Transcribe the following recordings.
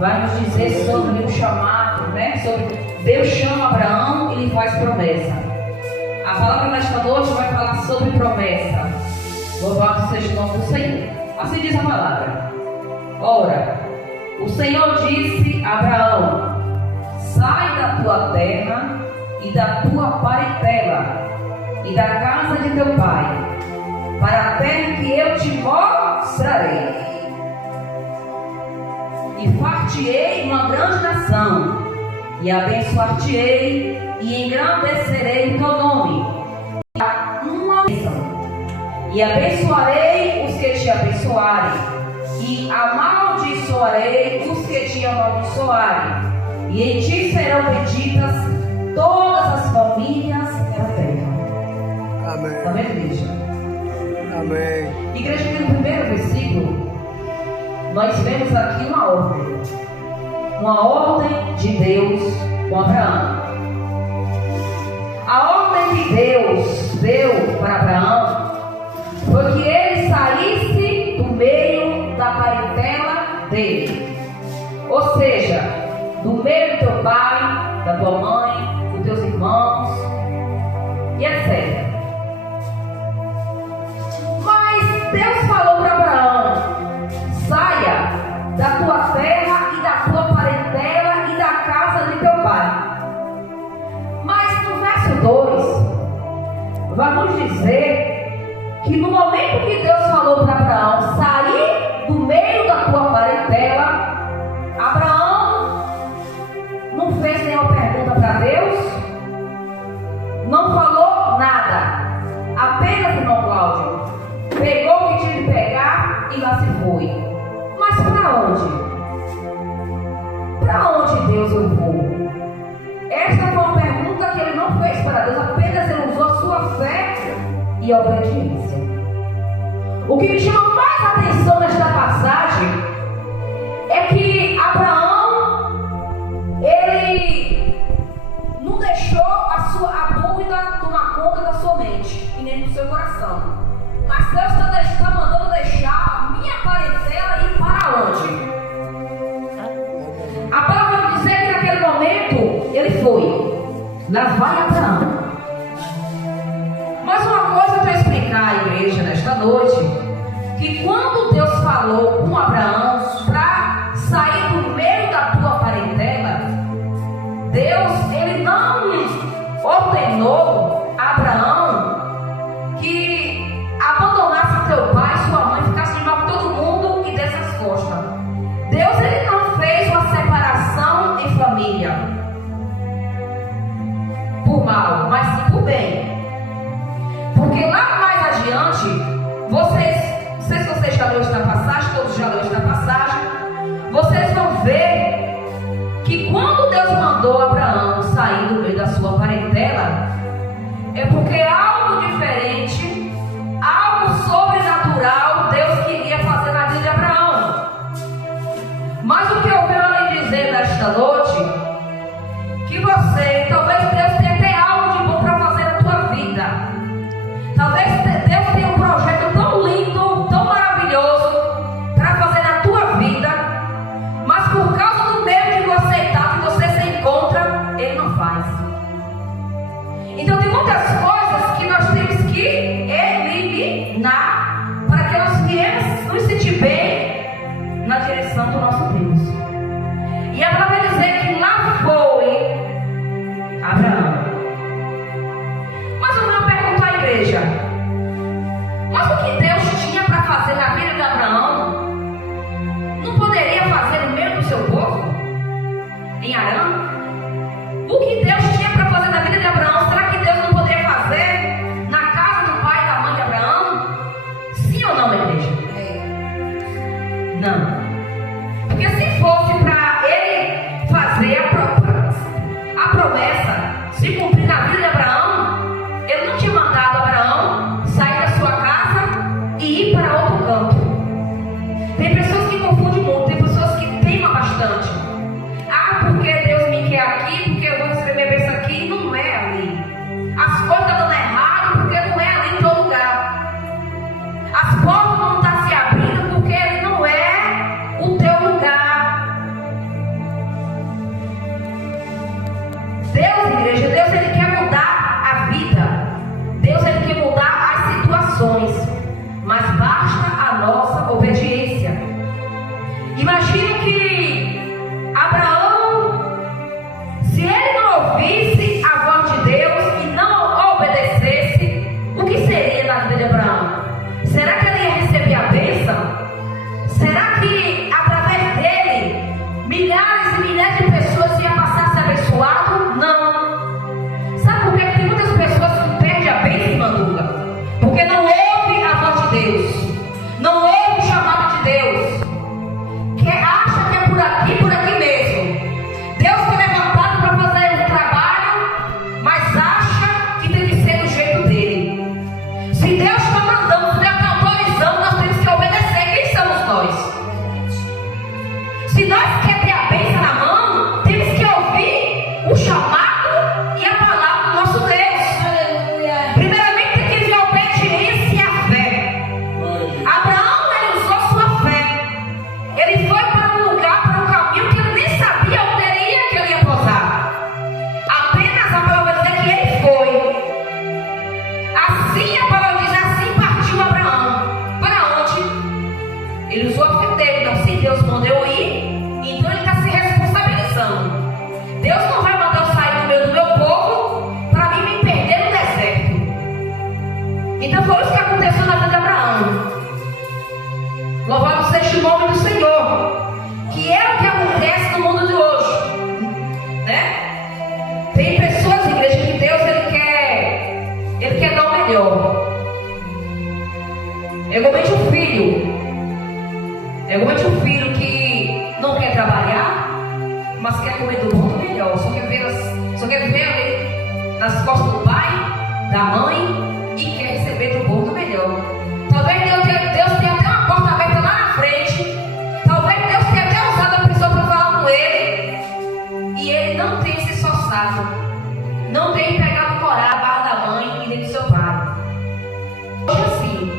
vai nos dizer sobre o chamado, né? Sobre Deus chama Abraão e lhe faz promessa. A palavra nesta noite vai falar sobre promessa. Louvado seja o nome do Senhor. Assim diz a palavra. Ora, o Senhor disse a Abraão: sai da tua terra e da tua parentela e da casa de teu pai, para a terra que eu te mostrarei. E far-te-ei uma grande nação, e abençoar-te-ei, e engrandecerei o teu nome. Uma bênção. E abençoarei os que te abençoarem, e amaldiçoarei os que te amaldiçoarem. E em ti serão benditas todas as famílias da terra. Amém. Amém, igreja? Amém. Igreja, no primeiro versículo, nós vemos aqui uma ordem de Deus com Abraão. A ordem que Deus deu para Abraão foi que ele saísse do meio da parentela dele, ou seja, do meio do teu pai, da tua mãe, dos teus irmãos e etc. Mas Deus falou para Abraão: saia da tua terra e da tua parentela e da casa de teu pai. Mas no verso 2 vai nos dizer que no momento que Deus falou para Abraão sair do meio da tua parentela, Abraão não fez nenhuma pergunta para Deus, não falou nada, apenas, irmão Cláudio, pegou o que tinha de pegar e lá se foi. Mas para onde? Para onde Deus eu vou? Esta foi uma pergunta que ele não fez para Deus, apenas ele usou a sua fé e a obediência. O que me chama mais atenção nesta passagem é que Abraão, ele não deixou a dúvida tomar conta da sua mente e nem do seu coração. Mas Deus está mandando deixar a minha parentela ir para onde? A palavra vai dizer que naquele momento ele foi. Lá vai Abraão. Mas uma coisa para explicar à igreja nesta noite, que quando Deus falou com Abraão para sair do meio da tua parentela, Deus, ele não ordenou a Abraão que abandonasse teu pai, sua mãe, ficasse de mal com todo mundo e desse as costas. Deus, ele não fez uma separação em família por mal, mas sim por bem. Porque lá mais adiante, não sei se vocês já leram esta passagem, todos já leram esta passagem, vocês vão ver que quando Deus mandou Abraão sair do meio da sua parentela, é porque algo diferente, algo sobrenatural Deus queria fazer na vida de Abraão. Mas o que eu quero lhe dizer nesta noite, que você, talvez Deus tenha até algo de bom para fazer na tua vida. Talvez Deus tenha um projeto tão lindo, tão maravilhoso para fazer na tua vida, mas por causa do meio que você está, que você se encontra, Ele não faz. Então tem muitas coisas que nós temos que eliminar para que nós viemos nos sentir bem na direção do nosso Deus. E a palavra vai dizer que lá foi Abraão. Mas eu vou perguntar à igreja: mas o que Deus tinha para fazer na vida de Abraão, não poderia fazer no meio do seu povo? Em Arã? O que Deus tinha para fazer na vida de Abraão, será que Deus não poderia fazer na casa do pai e da mãe de Abraão? Sim ou não, igreja? Não. Porque se fosse para ele fazer a promessa se cumprir na vida de Abraão, ele não tinha mandado Abraão sair da sua casa e ir para outro canto. Tem pessoas que confundem muito, tem pessoas que teimam bastante. Ah, porque Deus me quer aqui, porque eu vou escrever a bênção aqui. Não é ali. As coisas estão dando errado porque não é ali em todo lugar. As portas não estão se abrindo porque ele não é Ele usou a fé dele. Então, se Deus mandou eu ir, então ele está se responsabilizando. Deus não vai mandar eu sair do meio do meu povo para mim me perder no deserto. Então foi isso que aconteceu na vida de Abraão. Louvado seja o nome do Senhor. Que é o que acontece no mundo de hoje, né? Tem pessoas, igreja, que Deus ele quer dar o melhor. Igualmente um filho que não quer trabalhar, mas quer comer do bom e do melhor. Só quer viver ali nas costas do pai, da mãe, e quer receber do bom e do melhor. Talvez Deus tenha até uma porta aberta lá na frente. Talvez Deus tenha até usado a pessoa para falar com ele, e ele não tenha se esforçado, não tenha pegado coragem a barra da mãe e nem do seu pai. Hoje assim,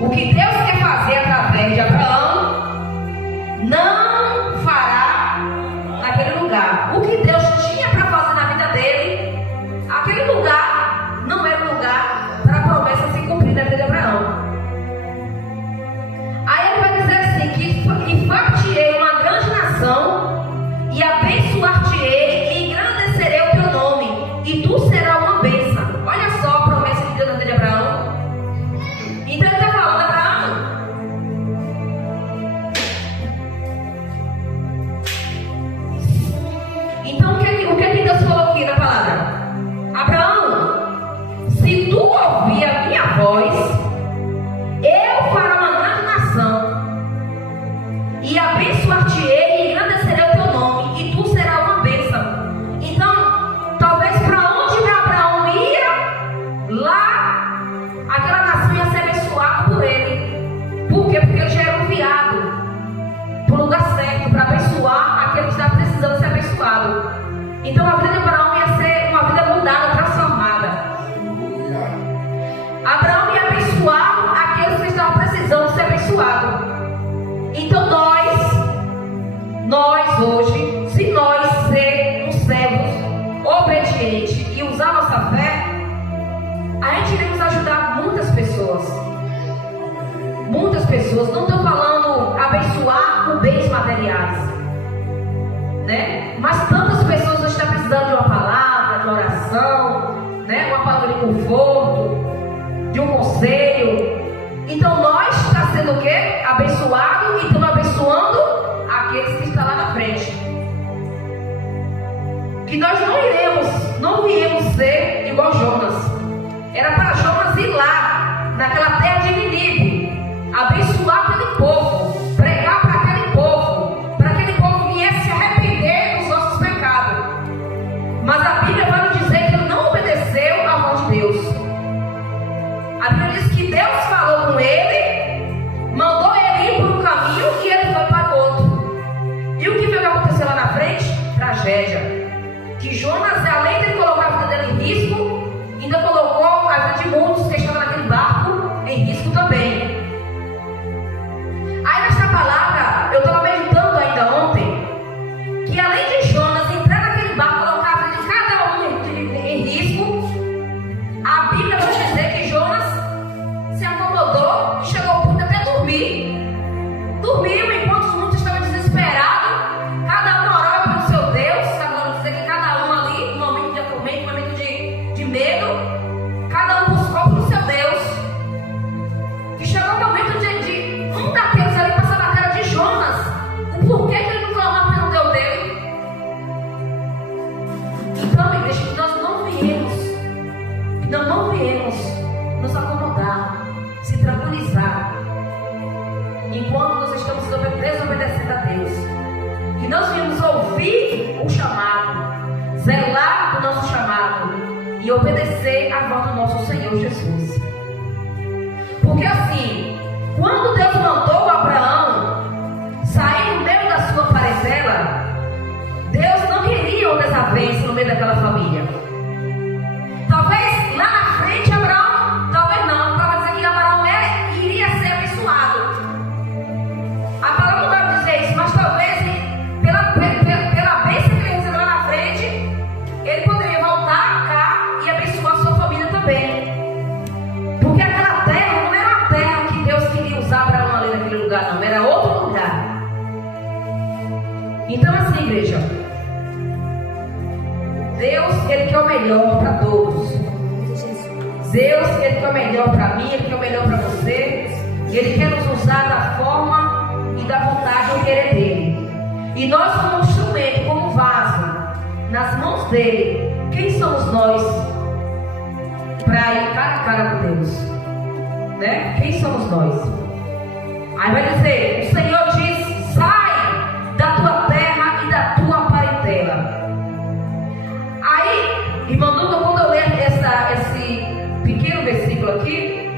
o que Deus quer fazer através de Abraão, não fará naquele lugar. O que Deus tinha para fazer na vida dele, aquele lugar não era um lugar para a promessa se cumprir na vida de Abraão. Aí ele vai dizer assim, que far-te-ei uma grande nação, e abençoar-te-ei, e engrandecerei o teu nome, e tu serás uma bênção. Olha só a promessa de Deus na vida de Abraão. Então ele está falando, Abraão, então o que Deus falou aqui na palavra? Abraão, se tu ouvir a minha voz, eu farei uma grande nação, e abençoar-te-ei, e engrandecerei o teu nome, e tu serás uma bênção. Então, talvez para onde Abraão ia, lá, aquela nação ia ser abençoada por ele. Por quê? Porque ele já era enviado para o lugar certo, para abençoar aquele que está precisando ser abençoado. Então a vida de Abraão ia ser uma vida mudada, transformada. Abraão ia abençoar aqueles que estavam precisando ser abençoados. Então nós hoje, se nós sermos servos obedientes e usar nossa fé, a gente iremos ajudar muitas pessoas. Muitas pessoas, não estou falando abençoar com bens materiais, né? Mas tantas pessoas estão precisando de uma palavra, de oração, né? Uma palavra de conforto, de um conselho. Então nós está sendo o quê? Abençoado, e estamos abençoando aqueles que estão lá na frente. Que nós não viemos ser igual Jonas. Era para Jonas ir lá, naquela terra de Nínive, abençoar aquele povo, pregar para aquele povo viesse se arrepender dos nossos pecados. Mas a Bíblia vai nos dizer que ele não obedeceu à voz de Deus. A Bíblia diz que Deus falou com ele, mandou ele ir por um caminho e ele foi para o outro. E o que foi que aconteceu lá na frente? Tragédia. Que Jonas, além de colocar a vida dele em risco, ainda colocou a vida de muitos que estavam naquele barco em risco também. Aí nesta palavra, eu estava meditando ainda ontem, que além de Jonas entrar naquele barco, colocar a vida de cada um em risco, a Bíblia vai dizer que Jonas se acomodou e chegou ao ponto de até dormir. Dormiu enquanto os muitos estavam desesperados, cada um orava pelo seu Deus. Agora dizer que cada um ali, no momento de atormento, no momento de medo, cada um buscou pelo seu Deus. E chegou o momento de um daqueles ali passar na cara de Jonas, o porquê que ele não clamava pelo Deus dele. Então, igreja, que nós não viemos nos acomodar, se tranquilizar, enquanto nós estamos desobedecendo a Deus. Que nós viemos ouvir o chamado, zelar o nosso chamado e obedecer à voz do nosso Senhor Jesus. Porque assim, quando Deus mandou Abraão sair no meio da sua parentela, Deus não queria uma desavença no meio daquela família. Talvez lá na frente Abraão, talvez não, para dizer que Abraão iria ser abençoado. A palavra não vai dizer isso, mas talvez pela bênção que ele recebeu lá na frente, ele poderia voltar cá e abençoar a sua família também. Porque aquela terra não era uma terra que Deus queria usar Abraão ali naquele lugar. Abraão, era outro lugar. Então assim, igreja, Deus, Ele quer o melhor para todos. Deus, Ele quer o melhor para mim, Ele quer o melhor para você. Ele quer nos usar da forma e da vontade do querer dele. E nós, como instrumento, como vaso, nas mãos dele, quem somos nós para ir cara a cara com Deus? Né? Quem somos nós? Aí vai dizer, o Senhor diz: sai da tua terra e da tua parentela. Aí, irmão Duda, quando eu ler esse pequeno versículo aqui,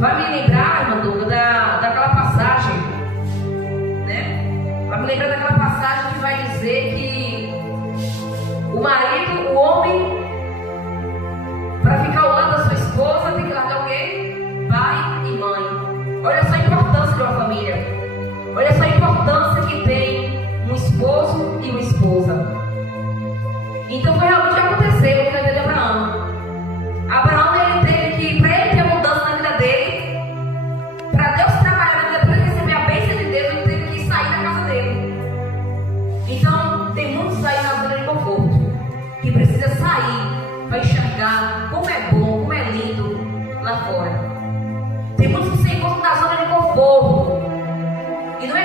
vai me lembrar, irmão Duda, daquela passagem, né? Vai me lembrar daquela passagem que vai dizer que o marido, o homem, para ficar ao lado da sua esposa, tem que largar o quê? Pai e mãe. Olha só a importância de uma família. Olha só a importância que tem um esposo e uma esposa. Então foi realmente o que aconteceu com a vida de Abraão. Abraão, ele teve que, para ele ter mudança na vida dele, para Deus trabalhar na vida dele, receber a bênção de Deus, ele teve que sair da casa dele. Então, tem muitos aí na zona de conforto, que precisa sair para enxergar como é bom, como é lindo lá fora. Tem muitos que se encontram na zona de conforto. E não é